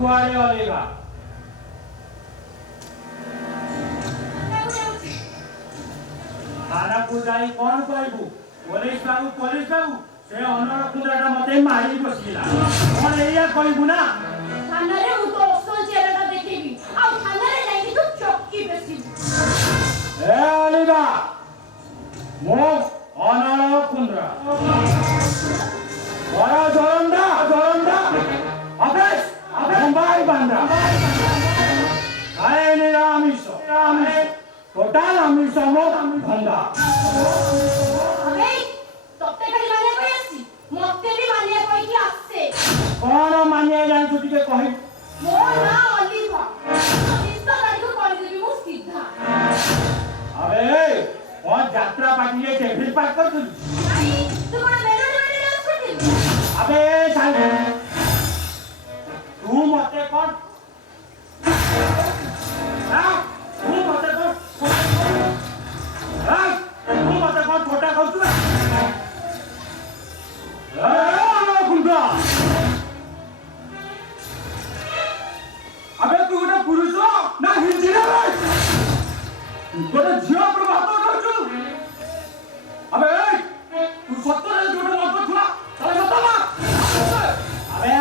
कुआड़े वालेगा थाना को जाई कौन कहबू पुलिस बाबू से अनर कुंद्राटा मते मारी बसिला कौन एरिया कहबू ना थाना रे मु तो असल चेहराटा देखिबी आ थाना रे जाई तू चौकी बेसी ए अलीबा मो अनर कुंद्रा बड़ा जोरंदा अबेस मुंबई बांद्रा आए निरामिषो टोटल आमिषो मो धंदा अबे तोते खाली मानिया कोई आसी मते भी मानिया कोई की आसे कौन मानिया जान तू टिके कहि मो ना अलीबा इस्ता गाड़ी को कॉल देबी मु सीधा अबे कौन यात्रा पार्टी के टेबल पार्क कर तू नहीं तू कोन मेलोडी डांस करती अबे साले तू मते कौन हां तू मते कौन हां तू मते कौन छोटा कहू तू ए कुंडा अबे तू गोटे पुरुष ना हिंदी रे गोटे झियो पर बात करछु अबे तू सत्तर गोटे मत छुआ चल सत्ता मा अबे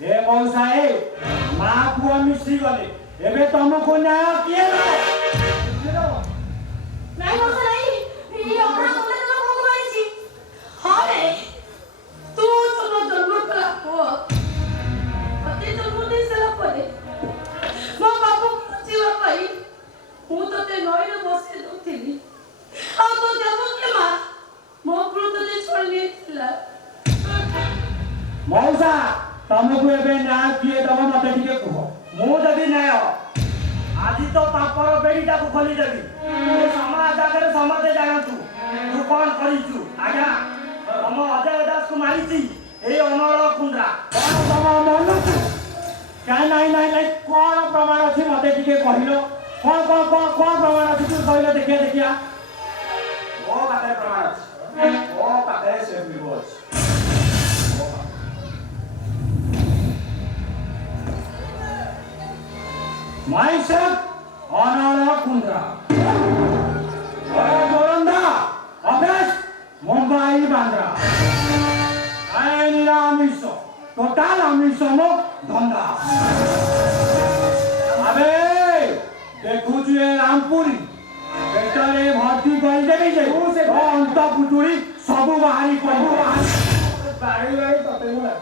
ए मौसा ए मा पुआ मिस्त्री गले एबे तुमको न्याय किए लो नहीं मौसा नहीं ये अपना तुमने तो को मारी छी हां रे तू तो जन्म कला को अते जन्म दे सला परे मो बाबू जीवा भाई हूं तो ते नई रे बसे दोथिली आ तो जब के मा मो पुरो तो दे छोड़ली थिला मौसा तुमको एबे न्याय किए तब मते टिके कह मु जदी न्याय आदि तो तापर बेडीटा को खोली देबी ए समाज आगे समते जानतु तू कौन करिचु आज्ञा हम अजय दास को मारिची ए अनर कुंद्रा कौन तम मनकु काय नहीं कौन प्रमाण अछि मते टिके कहिलो कौन प्रमाण अछि तू कहिलो देखिया ओ पाखे प्रमाण अछि ओ पाखे से विवोच myself Anara Kundra Doranda Office Mumbai Bandra I Niramiso Total Amisomo Dhanda Abe देखु जुए रामपुरी बेटारे भर्ती कर देबी जे ओ से अंत पुटुरी सब बाहरी बाहरी तते मुला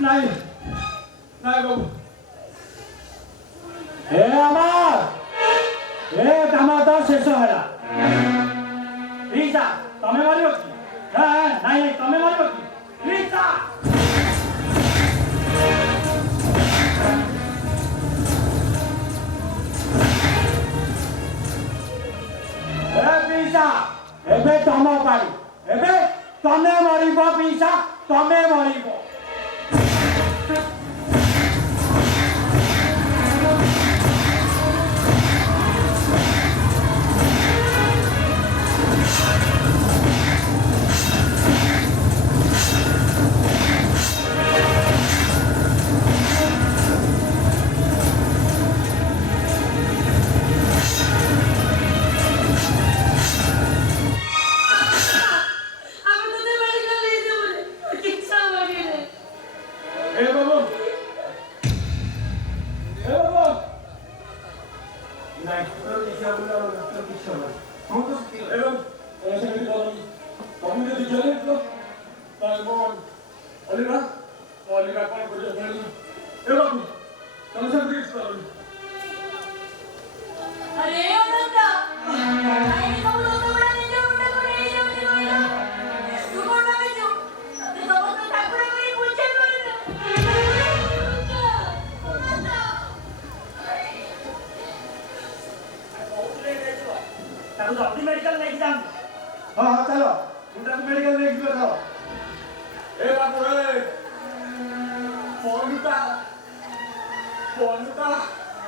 नहीं बाबू ତମେ ମାରିବ କି? ନାଇଁ ନାଇଁ ତମେ ମାରିବ କି? ପିଇସା ପିଇସା ଏବେ ତମ ପାଳି ଏବେ ତମେ ମରିବ ପିଇସା ତମେ ମରିବ जल्दी मेडिकल लेके जाओ हाँ हाँ चलो उनका मेडिकल लेके जाओ ए बाबू ए फोनटा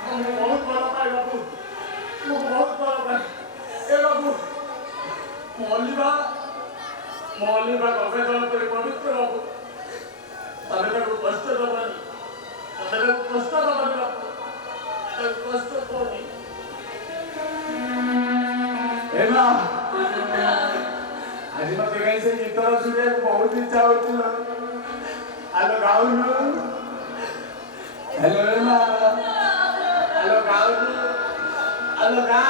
हम बहुत बड़ा पाए बाबू वो बहुत बड़ा पाए ए बाबू मौलिबा कबे जन पर पवित्र बाबू तबे को कष्ट दबनी बाबू कष्ट कोनी एमा आज मत कैसे गीतर सुने बहुत इच्छा होती है हेलो गाउन हेलो एमा हेलो गाउन हेलो गा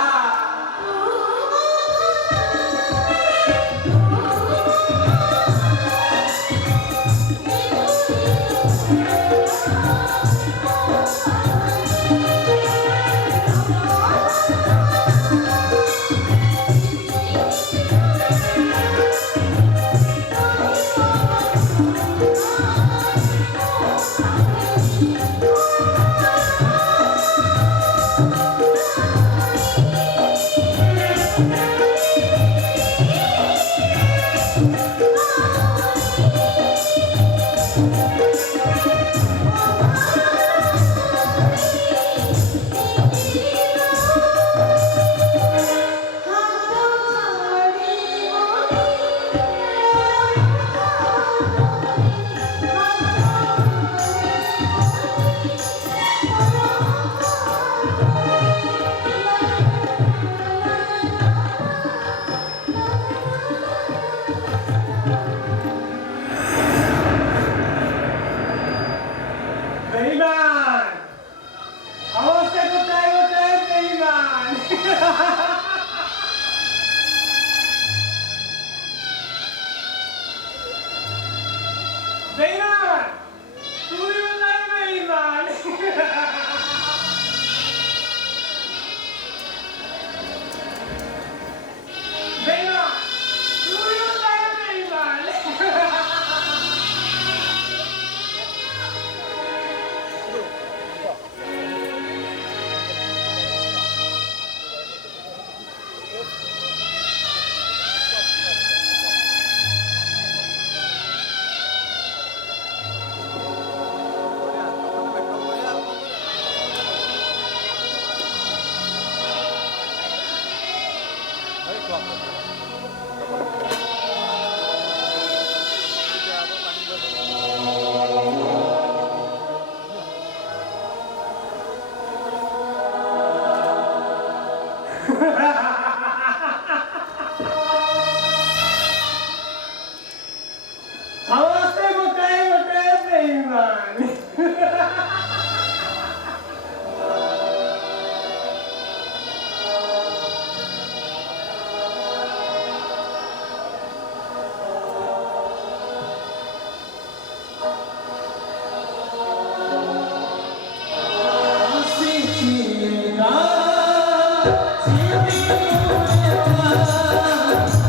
See you.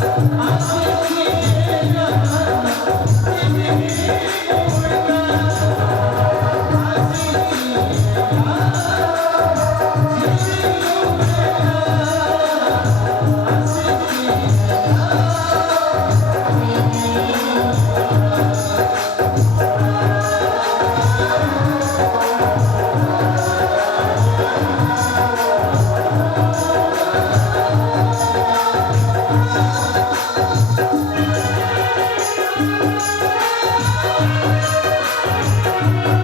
Thank you.